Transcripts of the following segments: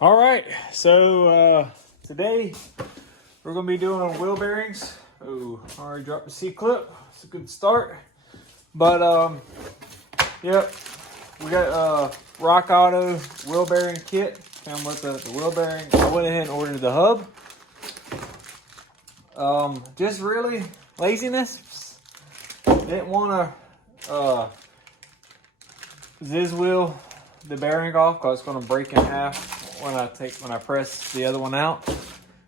All right, so today we're gonna be doing wheel bearings. Oh, already dropped the C-clip. It's a good start. But yep, we got Rock Auto wheel bearing kit. Come with the wheel bearing. I went ahead and ordered the hub. Just really laziness. Didn't want to Civic Wheel the bearing off because it's going to break in half when I press the other one out.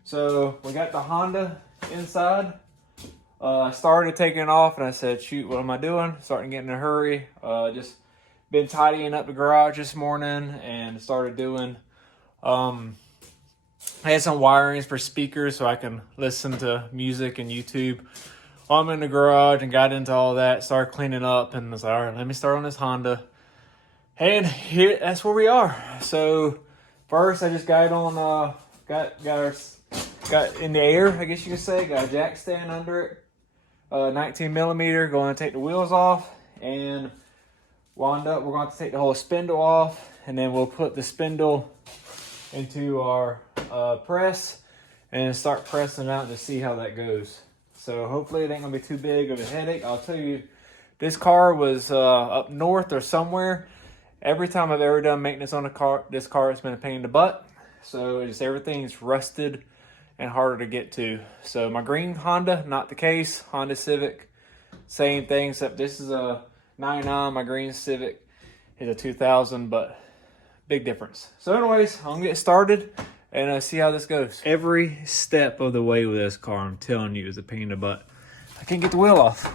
So we got the Honda inside. I started taking it off and I said, shoot, what am I doing? Starting to get in a hurry. Just been tidying up the garage this morning and started doing I had some wirings for speakers so I can listen to music and YouTube while I'm in the garage, and got into all that, started cleaning up, and was like, all right, let me start on this Honda. And here, that's where we are. So first I just got it on, got in the air, I guess you could say, got a jack stand under it, 19 millimeter, going to take the wheels off, and wound up, we're going to take the whole spindle off, and then we'll put the spindle into our press and start pressing out to see how that goes. So hopefully it ain't gonna be too big of a headache. I'll tell you, this car was up north or somewhere. Every time I've ever done maintenance on this car, it's been a pain in the butt. So it's everything's rusted and harder to get to. So my green Honda, not the case. Honda Civic, same thing, except this is a 99. My green Civic is a 2000, but big difference. So anyways, I'm gonna get started and see how this goes. Every step of the way with this car, I'm telling you, is a pain in the butt. I can't get the wheel off.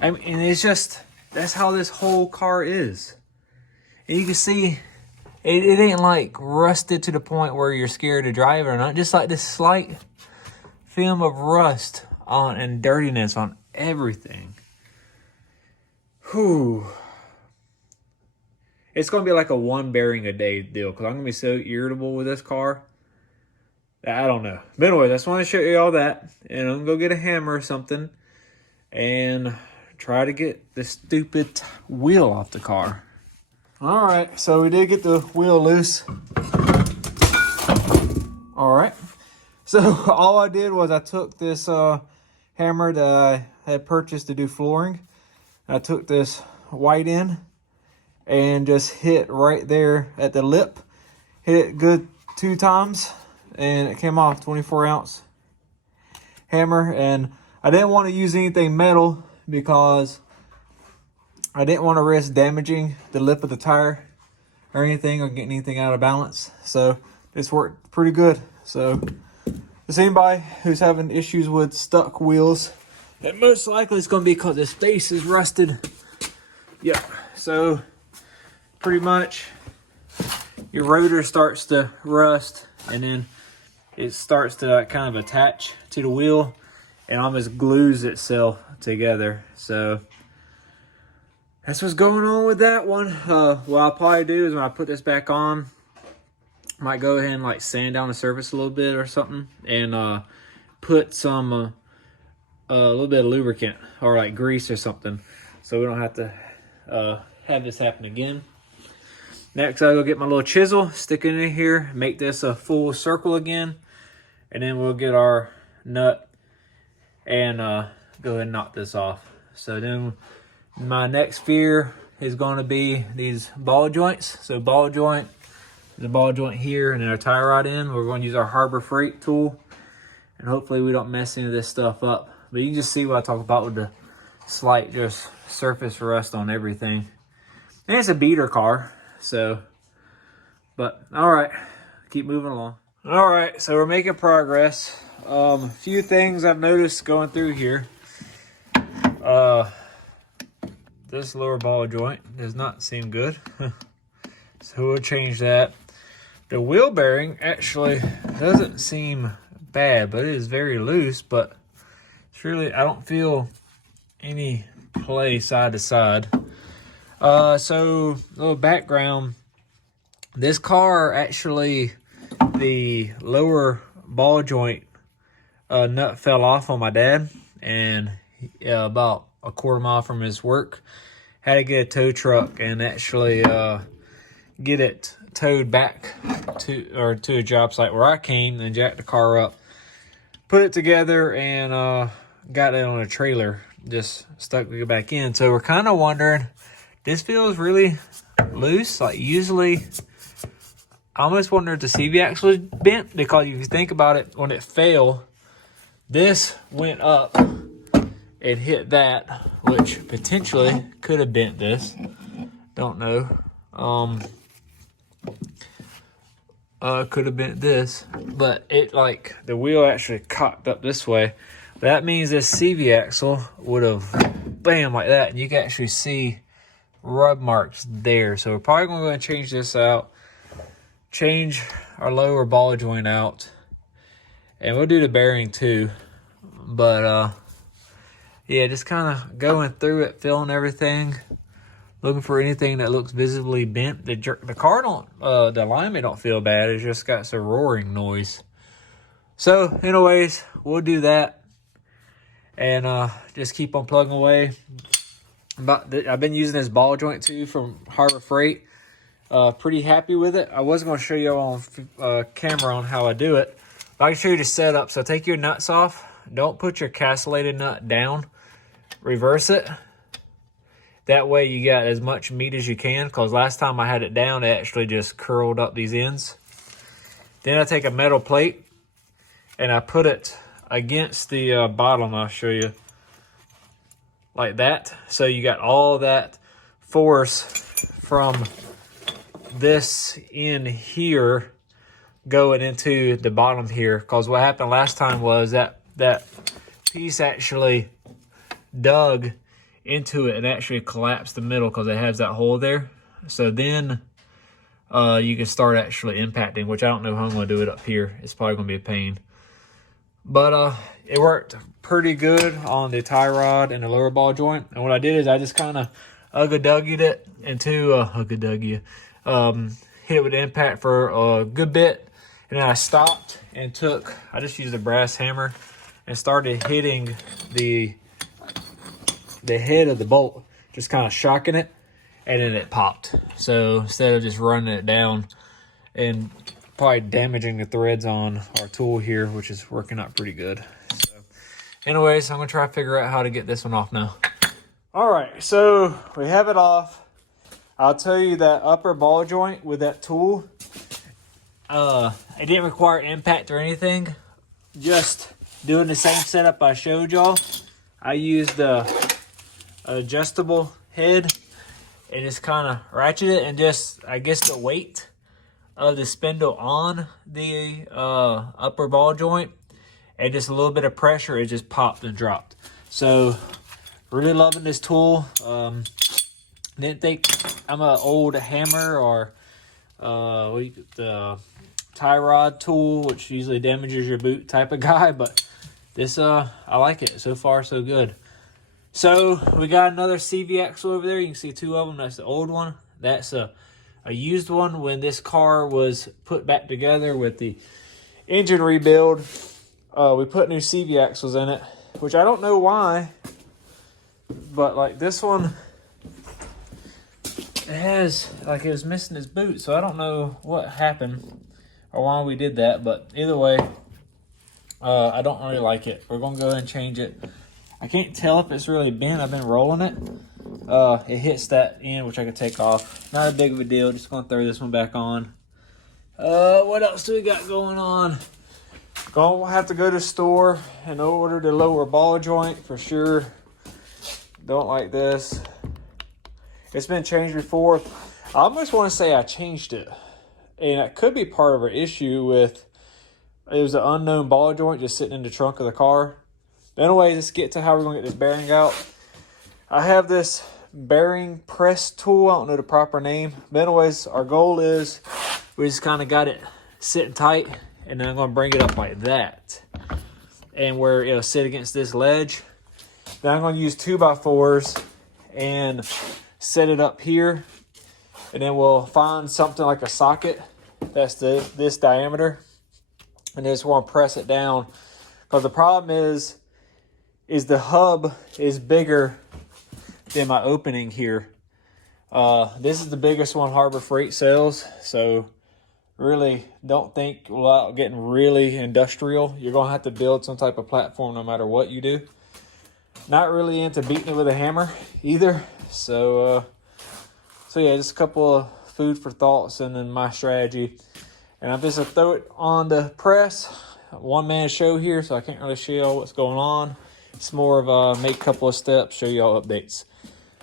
I mean, and it's just, that's how this whole car is. And you can see, it ain't like rusted to the point where you're scared to drive or not. Just like this slight film of rust on and dirtiness on everything. Whew. It's going to be like a one bearing a day deal because I'm going to be so irritable with this car. I don't know. But anyways, I just want to show you all that. And I'm going to go get a hammer or something and try to get the stupid wheel off the car. All right, so we did get the wheel loose. All right. So all I did was I took this hammer that I had purchased to do flooring. I took this white end and just hit right there at the lip. Hit it good 2 times and it came off. 24 ounce hammer. And I didn't want to use anything metal because I didn't want to risk damaging the lip of the tire or anything, or getting anything out of balance. So this worked pretty good. So if anybody who's having issues with stuck wheels, and most likely it's going to be because the space is rusted. Yeah, so pretty much your rotor starts to rust and then it starts to kind of attach to the wheel and almost glues itself together. So that's what's going on with that one. What I'll probably do is when I put this back on, I might go ahead and like sand down the surface a little bit or something and put some a little bit of lubricant or like grease or something so we don't have to have this happen again. Next, I'll go get my little chisel, stick it in here, make this a full circle again, and then we'll get our nut and go ahead and knock this off. So then my next fear is going to be these ball joints. So ball joint, the ball joint here, and then our tie rod in. We're going to use our Harbor Freight tool, and hopefully we don't mess any of this stuff up. But you can just see what I talk about with the slight just surface rust on everything. And it's a beater car. So, but all right, keep moving along. All right, so we're making progress. A few things I've noticed going through here. This lower ball joint does not seem good. So we'll change that. The wheel bearing actually doesn't seem bad, but it is very loose, but it's really, I don't feel any play side to side. So a little background, this car actually, the lower ball joint nut fell off on my dad, and about a quarter mile from his work, had to get a tow truck and actually get it towed back to a job site where I came, then jacked the car up, put it together, and got it on a trailer, just stuck it back in. So we're kind of wondering, this feels really loose. Like usually, I almost wonder if the CV axle was bent, because if you think about it, when it fell, this went up and hit that, which potentially could have bent this. Don't know. Could have bent this, but it, like, the wheel actually cocked up this way. That means this CV axle would have bam like that, and you can actually see rub marks there. So we're probably going to go ahead and change this out, change our lower ball joint out, and we'll do the bearing too. But yeah, just kind of going through it, feeling everything, looking for anything that looks visibly bent. The car don't, the alignment don't feel bad. It's just got some roaring noise. So anyways, we'll do that and just keep on plugging away. I've been using this ball joint too from Harbor Freight. Pretty happy with it. I was going to show you on camera on how I do it, but I can show you the setup. So take your nuts off. Don't put your castellated nut down. Reverse it. That way you got as much meat as you can, because last time I had it down, it actually just curled up these ends. Then I take a metal plate and I put it against the bottom. I'll show you. Like that. So you got all that force from this in here going into the bottom here. Because what happened last time was that piece actually dug into it and actually collapsed the middle, because it has that hole there. So then you can start actually impacting, which I don't know how I'm going to do it up here. It's probably going to be a pain. But it worked pretty good on the tie rod and the lower ball joint. And what I did is I just kind of ugga-duggied it into hit it with the impact for a good bit. And then I stopped and I just used a brass hammer and started hitting the head of the bolt, just kind of shocking it, and then it popped. So instead of just running it down and probably damaging the threads on our tool here, which is working out pretty good. So anyways, I'm gonna try to figure out how to get this one off now. All right, so we have it off. I'll tell you that upper ball joint with that tool, it didn't require impact or anything. Just doing the same setup I showed y'all. I used the adjustable head and just kind of ratchet it, and just, I guess, the weight of the spindle on the upper ball joint and just a little bit of pressure, it just popped and dropped. So really loving this tool. Didn't think I'm an old hammer or the tie rod tool, which usually damages your boot type of guy, but this I like it. So far so good. So we got another CV axle over there. You can see two of them. That's the old one. That's a used one when this car was put back together with the engine rebuild. We put new CV axles in it, which I don't know why, but like this one, it was missing its boot, so I don't know what happened or why we did that, but either way, I don't really like it. We're gonna go ahead and change it. I can't tell if it's really bent. I've been rolling it. It hits that end, which I could take off. Not a big of a deal. Just gonna throw this one back on. What else do we got going on? Gonna have to go to the store and order the lower ball joint for sure. Don't like this. It's been changed before. I almost want to say I changed it, and it could be part of our issue with, it was an unknown ball joint just sitting in the trunk of the car. But anyways, let's get to how we're gonna get this bearing out. I have this bearing press tool. I don't know the proper name. But anyways, our goal is we just kind of got it sitting tight, and then I'm gonna bring it up like that, and where it'll sit against this ledge. Then I'm gonna use 2x4s and set it up here, and then we'll find something like a socket that's this diameter, and just want to press it down, because the problem is the hub is bigger than my opening here. This is the biggest one Harbor Freight sells, so really don't think without getting really industrial. You're gonna have to build some type of platform no matter what you do. Not really into beating it with a hammer either. So yeah, just a couple of food for thoughts and then my strategy. And I'm just gonna throw it on the press. One man show here, so I can't really show y'all what's going on. It's more of make a couple of steps, show y'all updates.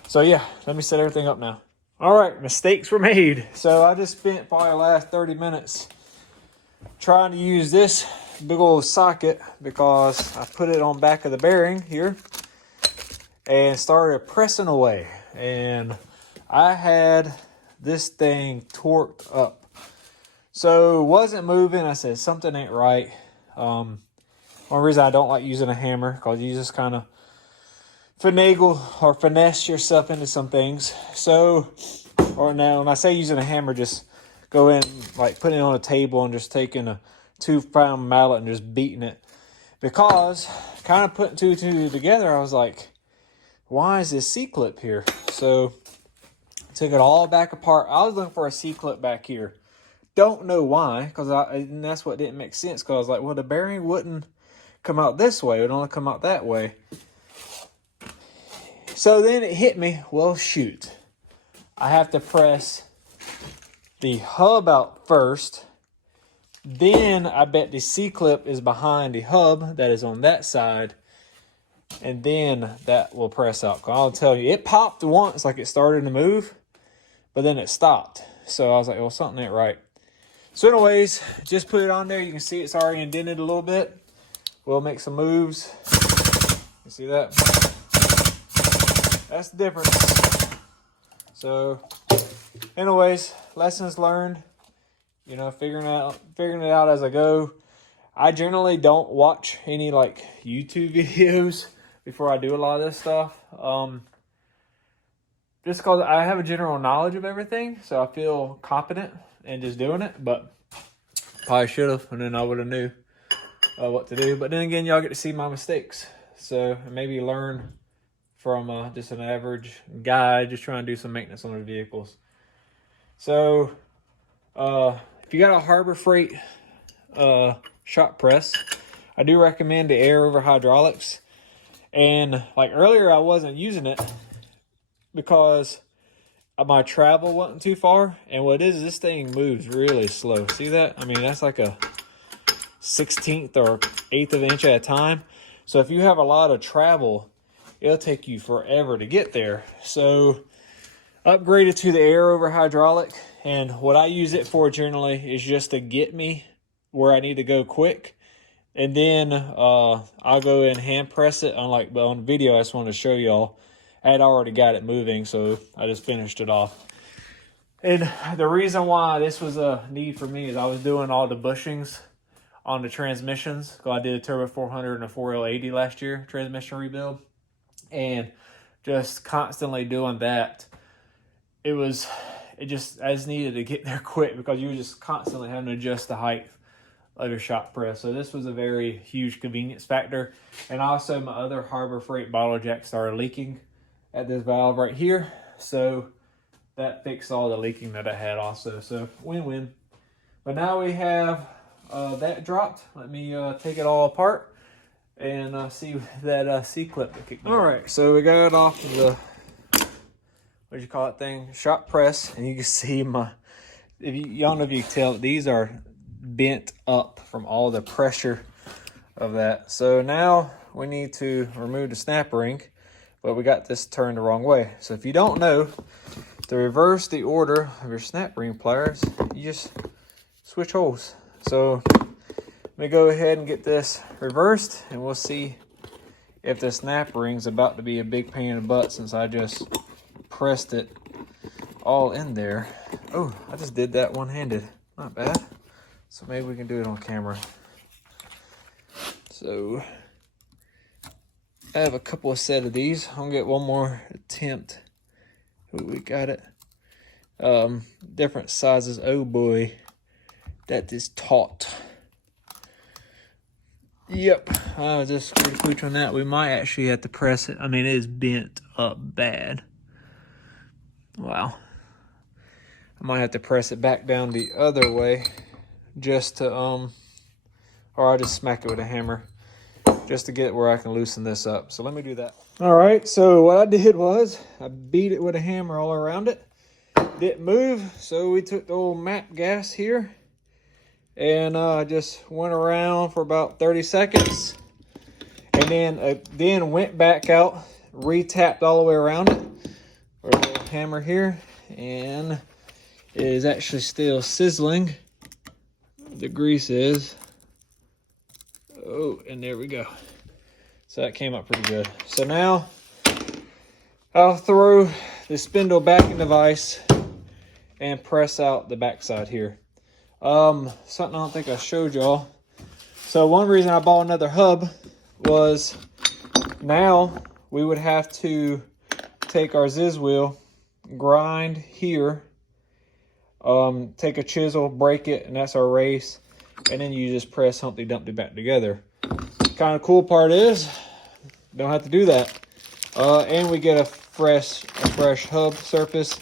So yeah, let me set everything up now. All right, mistakes were made. So I just spent probably the last 30 minutes trying to use this big old socket because I put it on back of the bearing here and started pressing away. And I had this thing torqued up. So it wasn't moving. I said, something ain't right. One reason I don't like using a hammer, because you just kind of finagle or finesse yourself into some things. So, or now when I say using a hammer, just go in, like putting it on a table and just taking a 2-pound mallet and just beating it. Because kind of putting two and two together, I was like, why is this C-clip here? So took it all back apart. I was looking for a C-clip back here. Don't know why, because and that's what didn't make sense. Because I was like, well, the bearing wouldn't come out this way. It would only come out that way. So then it hit me, well, shoot. I have to press the hub out first. Then I bet the C-clip is behind the hub that is on that side. And then that will press out. I'll tell you, it popped once, like it started to move, but then it stopped. So I was like, well, something ain't right. So anyways, just put it on there. You can see it's already indented a little bit. We'll make some moves. You see that? That's the difference. So anyways, lessons learned. You know, figuring it out as I go. I generally don't watch any like YouTube videos before I do a lot of this stuff. Just because I have a general knowledge of everything, so I feel competent in just doing it. But probably should have, and then I would have knew what to do. But then again, y'all get to see my mistakes, so maybe learn from just an average guy just trying to do some maintenance on their vehicles. So if you got a Harbor Freight shop press, I do recommend the air over hydraulics. And like earlier, I wasn't using it because my travel wasn't too far. And what it is, this thing moves really slow. See that? I mean, that's like a 1/16 or 1/8 of an inch at a time. So if you have a lot of travel, it'll take you forever to get there. So upgraded to the air over hydraulic. And what I use it for generally is just to get me where I need to go quick. And then I'll go and hand press it. On the video, I just wanted to show y'all. I had already got it moving, so I just finished it off. And the reason why this was a need for me is I was doing all the bushings on the transmissions. I did a Turbo 400 and a 4L80 last year, transmission rebuild. And just constantly doing that, I just needed to get there quick because you were just constantly having to adjust the height of your shop press. So this was a very huge convenience factor. And also my other Harbor Freight bottle jack started leaking at this valve right here. So that fixed all the leaking that I had also. So win-win. But now we have that dropped. Let me take it all apart and see that C-clip that kicked me. All right, so we got it off of the, what do you call it thing? Shop press. And you can see y'all know if you can tell, these are bent up from all the pressure of that. So now we need to remove the snap ring, but we got this turned the wrong way. So if you don't know, to reverse the order of your snap ring pliers, you just switch holes. So let me go ahead and get this reversed, and we'll see if the snap ring's about to be a big pain in the butt since I just pressed it all in there. Oh, I just did that one-handed. Not bad. So maybe we can do it on camera. So I have a couple of set of these. I'm gonna get one more attempt. Ooh, we got it. Different sizes. Oh boy, that is taut. Yep, I just screwed the pooch on that. We might actually have to press it. I mean, it is bent up bad. Wow. I might have to press it back down the other way just to, or I'll just smack it with a hammer just to get where I can loosen this up. So let me do that. All right, so what I did was I beat it with a hammer all around it. Didn't move, so we took the old MAP gas here and just went around for about 30 seconds. And then went back out, re-tapped all the way around it with a little hammer here. And it is actually still sizzling. The grease is. Oh, and there we go. So that came out pretty good. So now I'll throw the spindle back in the vise and press out the backside here. Something I don't think I showed y'all. So one reason I bought another hub was now we would have to take our Civic Wheel, grind here, take a chisel, break it, and that's our race. And then you just press Humpty Dumpty back together. Kind of cool part is, don't have to do that. And we get a fresh hub surface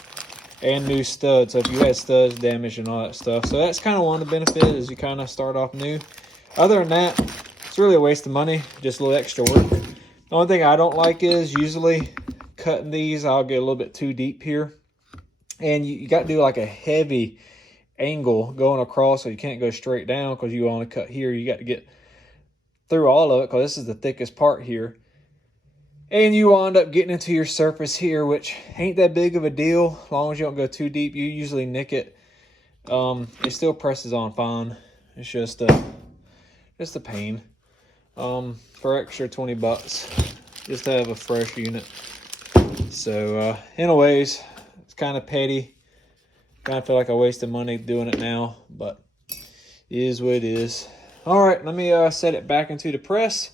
and new studs. So if you had studs damaged and all that stuff. So that's kind of one of the benefits, is you kind of start off new. Other than that, it's really a waste of money, just a little extra work. The only thing I don't like is usually cutting these, I'll get a little bit too deep here. And you got to do like a heavy angle going across, so you can't go straight down because you want to cut here. You got to get through all of it because this is the thickest part here. And you wind up getting into your surface here, which ain't that big of a deal as long as you don't go too deep. You usually nick it. It still presses on fine. It's just a pain. For extra 20 bucks just to have a fresh unit. So anyways, it's kind of petty. Kind of feel like I wasted money doing it now, but it is what it is. All right, let me set it back into the press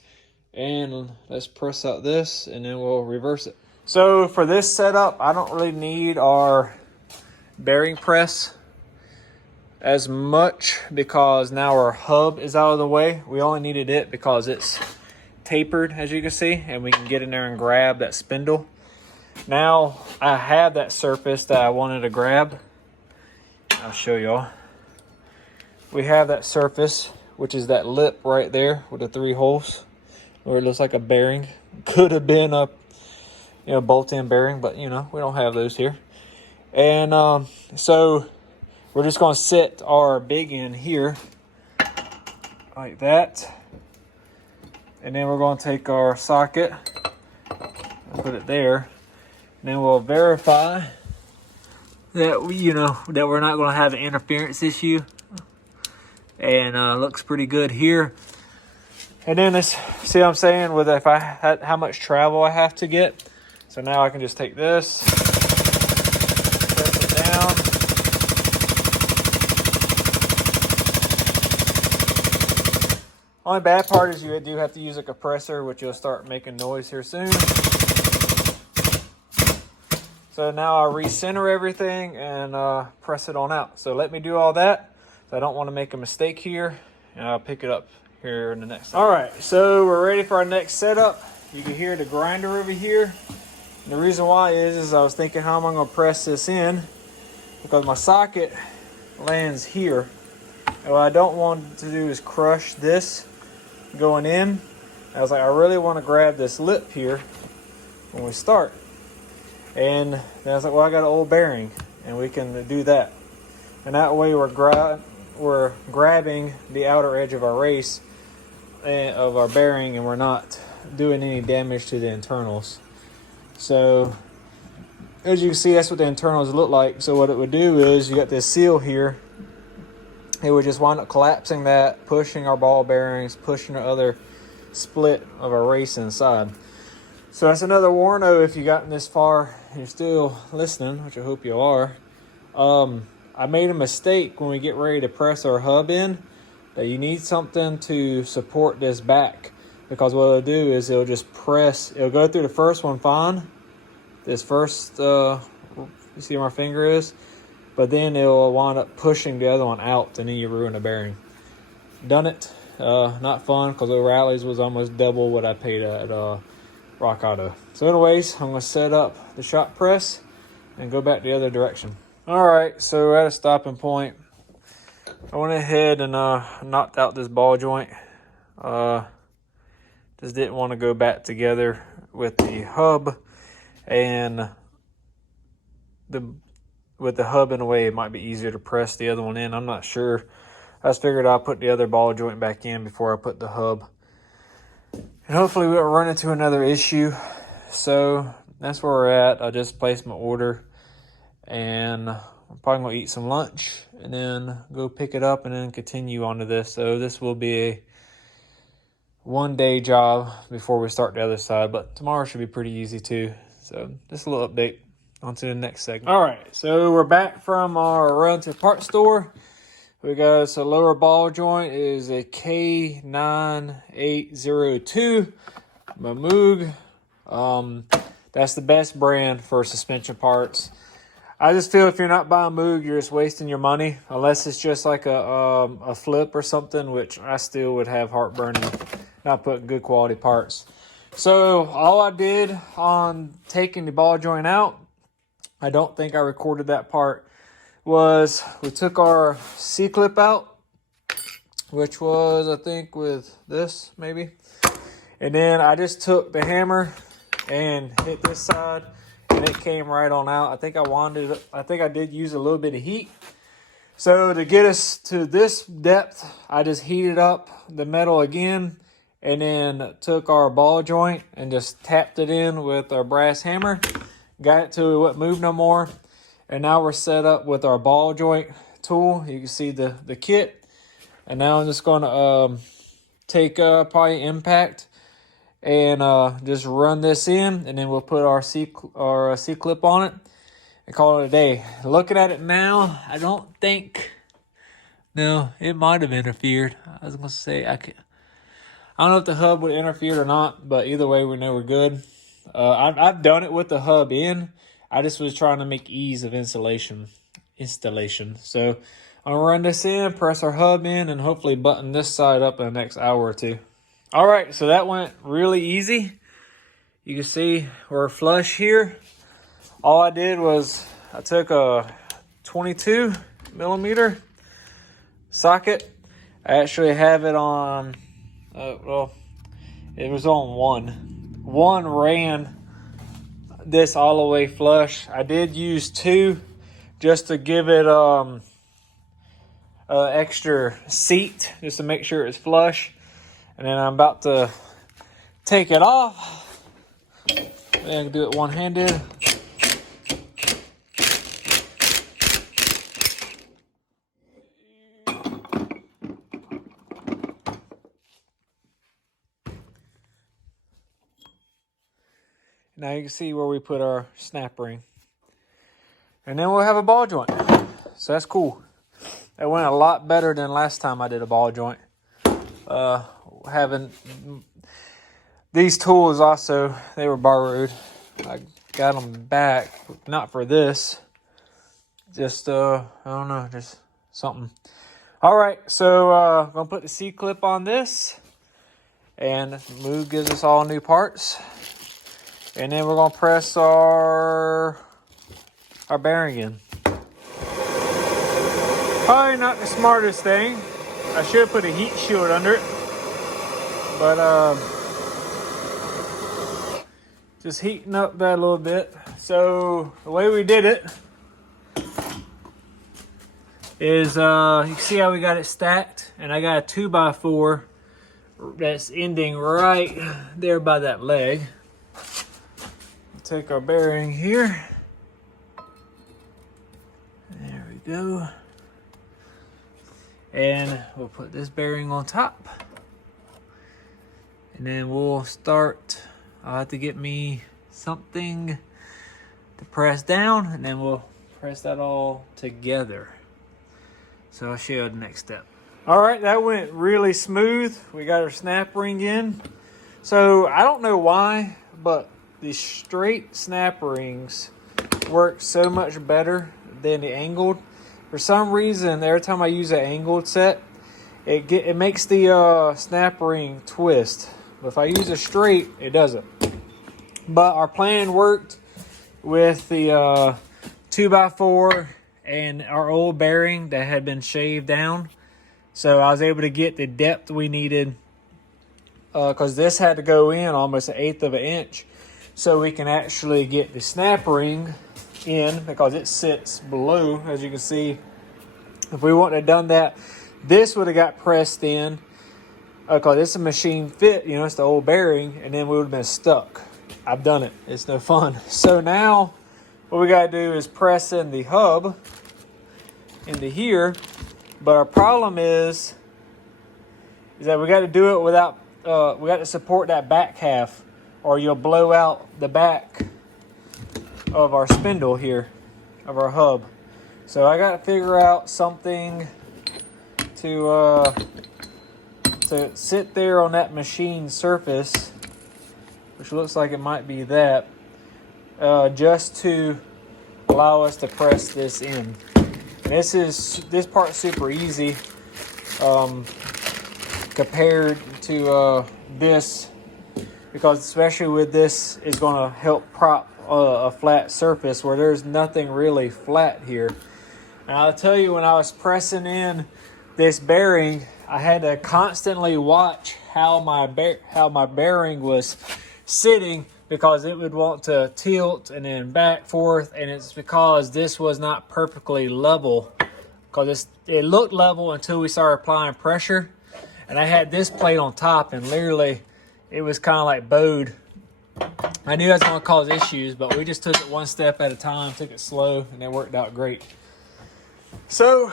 and let's press out this and then we'll reverse it. So for this setup, I don't really need our bearing press as much because now our hub is out of the way. We only needed it because it's tapered, as you can see, and we can get in there and grab that spindle. Now I have that surface that I wanted to grab. I'll show y'all. We have that surface, which is that lip right there with the 3 holes where it looks like a bearing. Could have been a bolt-in bearing, but we don't have those here. And so we're just going to set our big end here like that. And then we're going to take our socket and put it there. And then we'll verify that that we're not going to have an interference issue. And looks pretty good here. And then this, see what I'm saying with if I had how much travel I have to get. So now I can just take this, press it down. Only bad part is you do have to use a compressor, which will start making noise here soon. So now I'll recenter everything and press it on out. So let me do all that. So I don't want to make a mistake here. And I'll pick it up here in the next. All right, so we're ready for our next setup. You can hear the grinder over here. And the reason why is I was thinking, how am I going to press this in? Because my socket lands here. And what I don't want to do is crush this going in. I was like, I really want to grab this lip here when we start. And then I was like, well, I got an old bearing and we can do that. And that way we're grabbing the outer edge of our race of our bearing and we're not doing any damage to the internals. So as you can see, that's what the internals look like. So what it would do is you got this seal here. It would just wind up collapsing that, pushing our ball bearings, pushing the other split of our race inside. So that's another warning if you've gotten this far and you're still listening, which I hope you are. I made a mistake when we get ready to press our hub in, that you need something to support this back. Because what it'll do is it'll just press, it'll go through the first one fine. This first, you see where my finger is? But then it'll wind up pushing the other one out and then you ruin the bearing. Done it. Not fun because the rallies was almost double what I paid at Rock Auto. So anyways, I'm going to set up the shop press and go back the other direction. All right, so we're at a stopping point. I went ahead and knocked out this ball joint. Just didn't want to go back together with the hub, and with the hub in the way, it might be easier to press the other one in. I'm not sure. I just figured I'd put the other ball joint back in before I put the hub. And hopefully we won't run into another issue. So that's where we're at. I just placed my order, and I'm probably going to eat some lunch and then go pick it up and then continue onto this. So this will be a one-day job before we start the other side, but tomorrow should be pretty easy too. So just a little update. On to the next segment. All right, so we're back from our run to the parts store. We got us a lower ball joint. It is a K9802 by Moog. That's the best brand for suspension parts. I just feel if you're not buying Moog, you're just wasting your money, unless it's just like a flip or something, which I still would have heartburn in not putting good quality parts. So all I did on taking the ball joint out, I don't think I recorded that part, was we took our C-clip out, which was, I think, with this, maybe. And then I just took the hammer and hit this side, and it came right on out. I think I did use a little bit of heat. So to get us to this depth, I just heated up the metal again, and then took our ball joint and just tapped it in with our brass hammer. Got it till it wouldn't move no more. And now we're set up with our ball joint tool. You can see the kit. And now I'm just going to take probably impact and just run this in. And then we'll put our C-clip on it and call it a day. Looking at it now, I don't think... No, it might have interfered. I was going to say, I don't know if the hub would interfere or not, but either way, we know we're good. I've done it with the hub in. I just was trying to make ease of installation. So I'm going to run this in, press our hub in, and hopefully button this side up in the next hour or two. All right, so that went really easy. You can see we're flush here. All I did was I took a 22 millimeter socket. I actually have it on, well, it was on one. One ran this all the way flush. I did use two just to give it extra seat, just to make sure it's flush. And then I'm about to take it off. And do it one-handed. Now you can see where we put our snap ring. And then we'll have a ball joint. So that's cool. That went a lot better than last time I did a ball joint. Having these tools also, they were borrowed. I got them back, not for this. Just, I don't know, just something. All right, so I'm going to put the C-clip on this. And Moog gives us all new parts. And then we're going to press our bearing in. Probably not the smartest thing. I should put a heat shield under it. But just heating up that a little bit. So the way we did it is, you can see how we got it stacked. And I got a 2x4 that's ending right there by that leg. Take our bearing here. There we go. And we'll put this bearing on top. And then we'll start. I'll have to get me something to press down, and then we'll press that all together. So I'll show you the next step. All right, that went really smooth. We got our snap ring in. So I don't know why, but the straight snap rings work so much better than the angled. For some reason, every time I use an angled set, it makes the snap ring twist. But if I use a straight, it doesn't. But our plan worked with the 2x4 and our old bearing that had been shaved down. So I was able to get the depth we needed, because this had to go in almost 1/8 of an inch so we can actually get the snap ring in, because it sits below, as you can see. If we wouldn't have done that, this would have got pressed in, because it's a machine fit, you know, it's the old bearing, and then we would have been stuck. I've done it. It's no fun. So now what we got to do is press in the hub into here. But our problem is that we got to do it without, we got to support that back half, or you'll blow out the back of our spindle here, of our hub. So I got to figure out something to sit there on that machine surface, which looks like it might be that, just to allow us to press this in. And this part's super easy compared to this, because especially with this, it's going to help prop a flat surface where there's nothing really flat here. And I'll tell you, when I was pressing in this bearing, I had to constantly watch how my bearing was sitting, because it would want to tilt and then back forth, and it's because this was not perfectly level, because it looked level until we started applying pressure. And I had this plate on top, and literally it was kind of like bowed. I knew that was going to cause issues, but we just took it one step at a time, took it slow, and it worked out great. So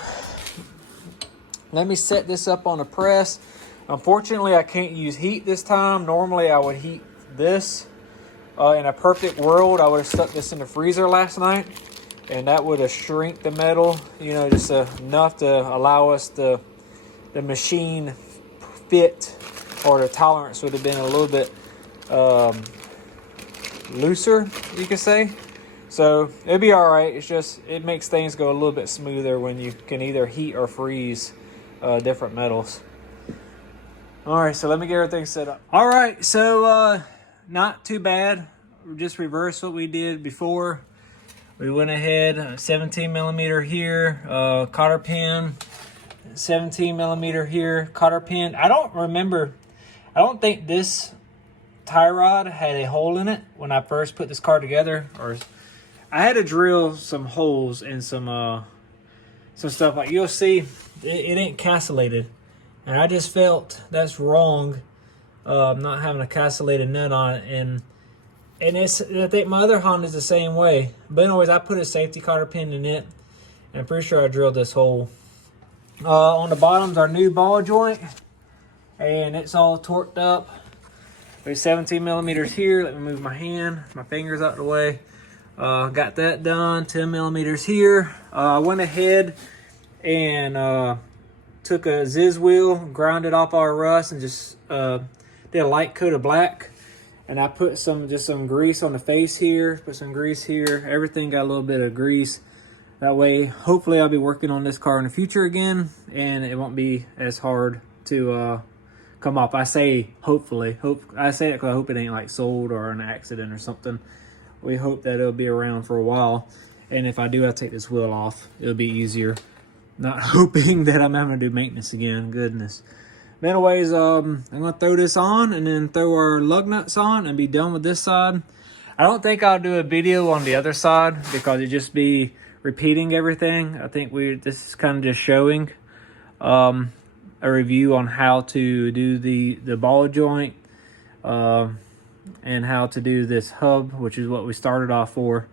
let me set this up on a press. Unfortunately, I can't use heat this time. Normally I would heat this. In a perfect world, I would have stuck this in the freezer last night, and that would have shrink the metal, you know, just enough to allow us the machine fit, or the tolerance would have been a little bit looser, you could say. So it'd be all right. It's just, it makes things go a little bit smoother when you can either heat or freeze different metals. All right, so let me get everything set up. All right, so not too bad. Just reverse what we did before. We went ahead, 17 millimeter here, cotter pin, 17 millimeter here, cotter pin. I don't think this tie rod had a hole in it when I first put this car together, or I had to drill some holes in some stuff. Like you'll see, it ain't castellated, and I just felt that's wrong, not having a castellated nut on it. And it's, I think my other Honda's the same way. But anyways, I put a safety cotter pin in it, and I'm pretty sure I drilled this hole. On the bottom's our new ball joint, and it's all torqued up. There's 17 millimeters here. Let me move my fingers out of the way. Got that done. 10 millimeters here. I went ahead and took a Civic Wheel, grounded off our rust, and just did a light coat of black. And I put just some grease on the face here, put some grease here. Everything got a little bit of grease. That way, hopefully I'll be working on this car in the future again, and it won't be as hard to come off. I say hopefully. I say that because I hope it ain't like sold or an accident or something. We hope that it'll be around for a while. And if I do have to take this wheel off, it'll be easier. Not hoping that I'm having to do maintenance again. Goodness. But anyways, I'm going to throw this on and then throw our lug nuts on and be done with this side. I don't think I'll do a video on the other side because it'd just be repeating everything. I think this is kind of just showing a review on how to do the ball joint and how to do this hub, which is what we started off for.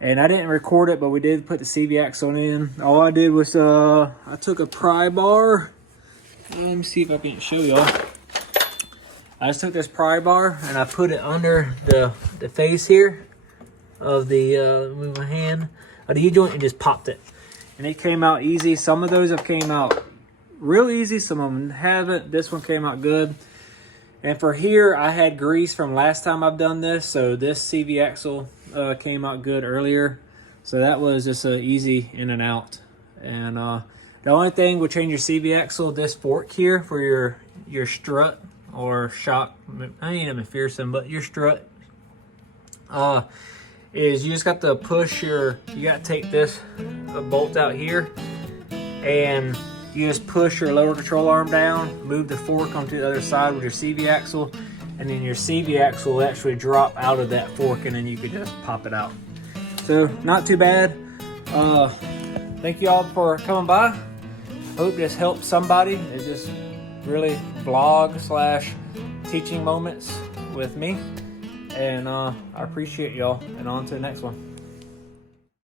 And I didn't record it, but we did put the CV axle in. All I did was I took a pry bar. Let me see if I can show y'all. I just took this pry bar and I put it under the face here of the move my hand of the U-joint and just popped it. And it came out easy. Some of those have came out real easy, some of them haven't. This one came out good. And for here, I had grease from last time I've done this, so this CV axle came out good earlier. So that was just an easy in and out. And the only thing will change your CV axle, this fork here for your strut or shock. I ain't McPherson, but your strut. is you just got to push you got to take this bolt out here, and you just push your lower control arm down, move the fork onto the other side with your CV axle, and then your CV axle will actually drop out of that fork, and then you can just pop it out. So not too bad. Thank you all for coming by. Hope this helps somebody. It's just really vlog / teaching moments with me, and I appreciate y'all, and on to the next one.